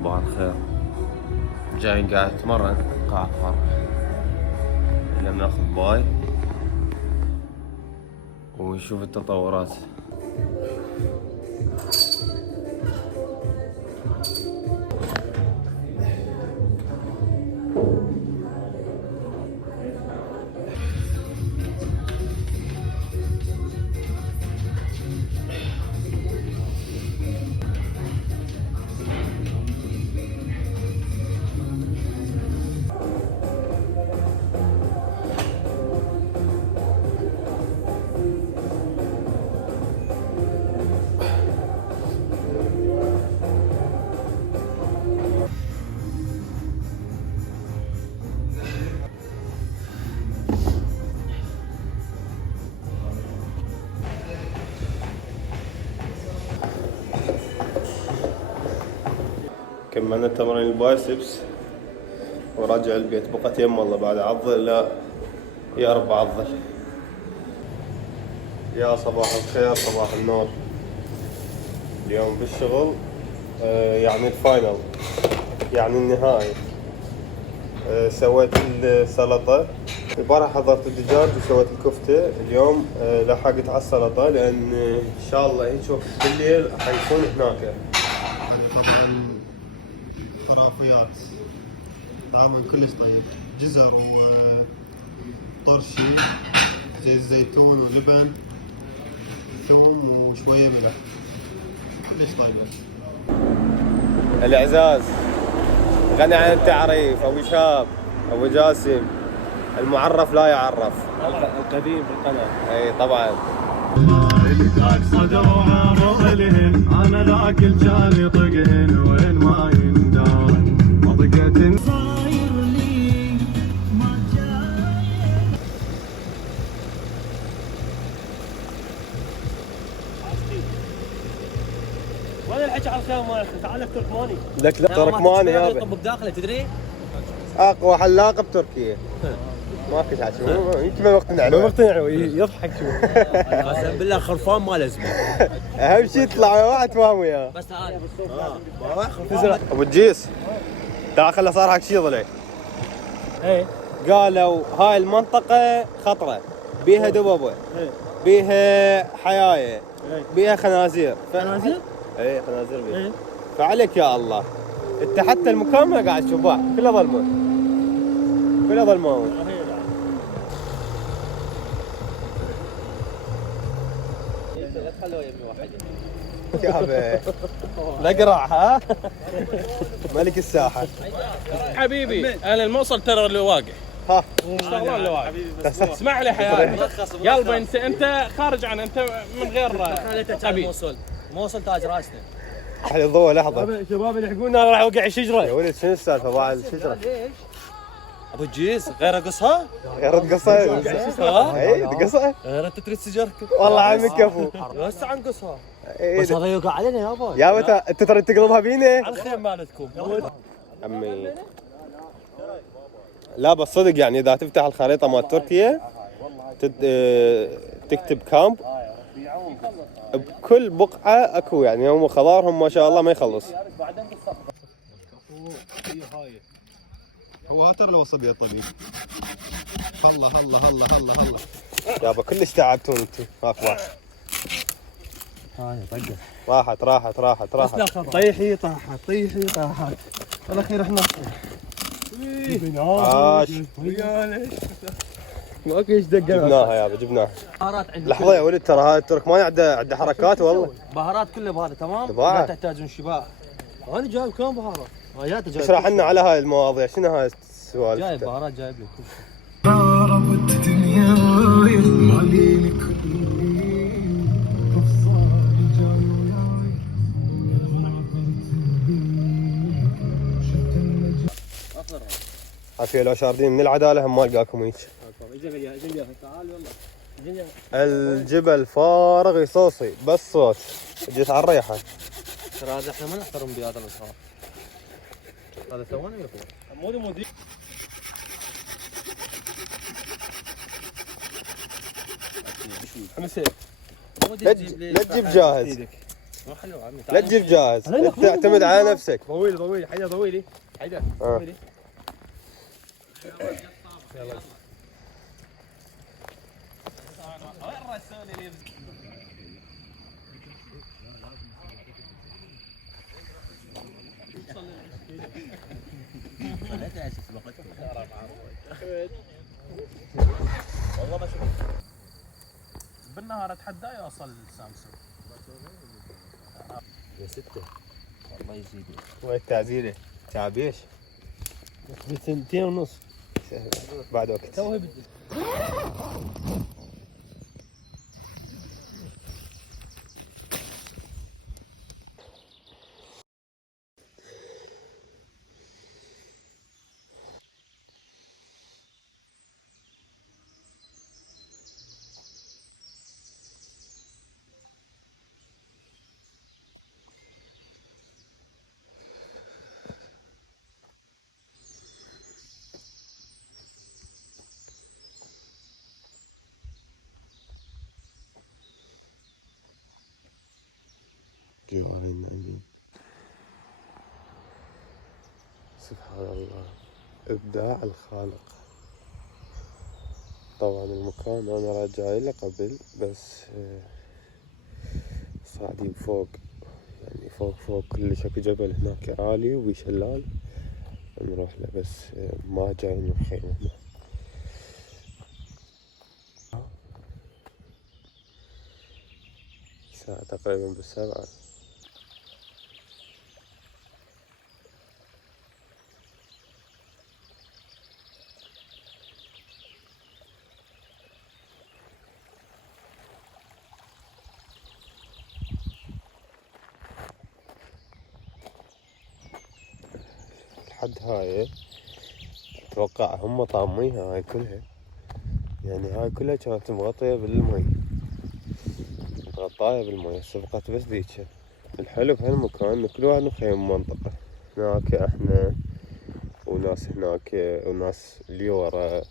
صباح الخير. جاي قاعد اتمرن قاعة فرح. اليوم ناخذ باي ونشوف التطورات. كملنا تمرين البايسبس وراجع البيت. بقت يم والله بعد عضل لا يا رب عضل. يا صباح الخير صباح النور. اليوم بالشغل يعني الفاينل يعني النهائي. سويت السلطة. البارحة حضرت الدجاج وسويت الكفتة. اليوم لحقت على السلطة لأن إن شاء الله هيك وقت بالليل حيكون هناك. طبعا خرافيات طعمهم كلش طيب. جزر وطرشي زيت زيتون ولبن ثوم وشوية ملح. كلش طيبة. الإعزاز غني عن التعريف. أبو شاب أبو جاسم المعرف لا يعرف. القديم بالقناة. اي طبعا. ذاك صدر وعرضلهن انا ذاك الجاني طقهن وين ما يندار منطقة صاير لي ما جاي. وين الحكي على الخيام مالك؟ تعال لك تركماني. لك لا تركماني يابا. يطبق داخله تدري؟ اقوى حلاق بتركيا. ما في حكي. يمكن ما مقتنع. ما مقتنع يضحك شو. قسم بالله خرفان ما لازمه. اهم شيء يطلع واحد فاهم وياه. بس تعال. ابو الجيس تعال خله صار حق شيء ضلع. ايه قالوا هاي المنطقة خطرة بيها دببة بيها حياية بيها خنازير. خنازير؟ ايه خنازير بيها. فعليك يا الله انت حتى المكان ما قاعد تشوفه كله ظلمة كله ظلمة. يابا نقرع ها ملك الساحة حبيبي انا الموصل ترى اللي واقع. ها اشتغلون اللي واقع. اسمح لي حياتي قلبي انت خارج عن انت من غير حبيبي. موصل تاج راسنا. على الضوء لحظة. شباب يلحقونا راح اوقع الشجرة. يا ولد شنو السالفة باع الشجرة؟ ابو الجيز غير اقصها؟ غير تقصها؟ اي تقصها؟ غير انت تريد سيجارتك؟ والله عمي كفو. هسه عنقصها. إيه بس هذا يوقع علينا يابا. يا انت ترى تقلبها بينا على الخيم مالتكم. عمي لا بس صدق يعني اذا تفتح الخريطة مال تركيا تكتب كامب بكل بقعة اكو يعني هم خضارهم ما شاء الله ما يخلص. هو هاتر لو وصل بيه الطبيب. هلا هلا هلا هلا هلا يابا كلش تعبتون انتم. ماك واحد. هاي طقه. راحت. طيحي طاحت. الاخير احنا عاش. ما كيش دقه. جبناها يابا جبناها. بهارات عندك. لحظة يا ولد ترى هاي التركماني عنده حركات والله. بهارات كلها بهذا تمام. طباعة. لا تحتاجون شباع. انا جايب كم بهارات. جايب. اشرح لنا على هاي المواضيع شنو هاي السوالف. جايب بهارات جايب لك كل شيء. ضربت الدنيا ماليني عافية لو شاردين من العدالة هم ما القاكم هيك. الجبل فارغ يصوصي بس صوت جيت على الريحة. ترى هذا احنا ما نحترم بهذا الاسعار. هذا ثواني ولا مودي. لا تجيب جاهز. مو حلو عمي. لا تجيب جاهز، انت اعتمد على نفسك. طويلي حيدر طويلي طويلي. يلا وين رسولي اللي والله بشوف بالنهار اتحداه يوصل سامسونج يا ستة الله يزيدك. وين التعزيره؟ تعبيش بثنتين ونص بعد وقت. توهي بدي جوار النعيم. سبحان الله، إبداع الخالق. طبعا المكان أنا راجع له قبل، بس صاعدين فوق، يعني فوق كل شكل جبل هناك عالي وبشلال نروح له، بس ما جايين الخيمة هنا. الساعة تقريبا بالسبعة. الحد هاي اتوقع هم طاميها هاي كلها، يعني هاي كلها كانت مغطية بالمي، مغطاية بالمي، سبقت بس ذيك. الحلو بهالمكان ان كل واحد مخيم منطقة، هناك احنا وناس هناك وناس اللي ورا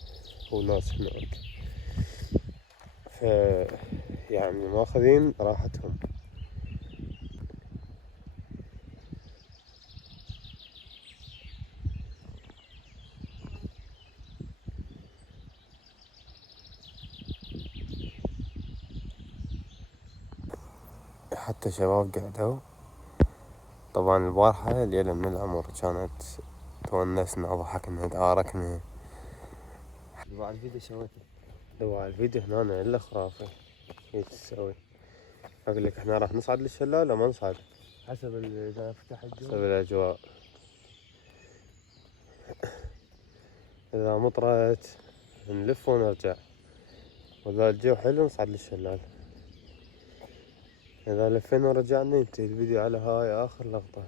وناس هناك، ف يعني ماخذين راحتهم. حتى شباب قعدوا. طبعا البارحة ليلة من العمر كانت تونسنا وضحكنا تآركنا. دوا على الفيديو سويته. دوا على الفيديو هنا الا خرافة. ايش تسوي؟ اقول لك احنا راح نصعد للشلال ولا ما نصعد؟ حسب اذا فتح الجو. حسب الاجواء. اذا مطرت نلف ونرجع، واذا الجو حلو نصعد للشلال. إذا لفينا ورجعنا ينتهي الفيديو على هاي آخر لقطة.